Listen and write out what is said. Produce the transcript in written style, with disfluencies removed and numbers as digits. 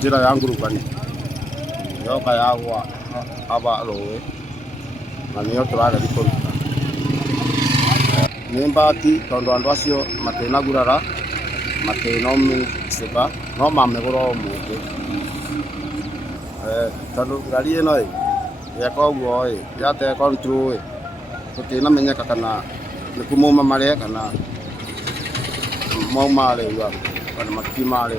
Jira yangu rupani yoka yawa aba lowe manio turaga dikoruta nimbati tondo andu acio matena gurara matena seba no mamegoro muke tondo ngari ino ya koguo yate control tutina menyeka kana nikumuma mare kana maumare ya kana makimare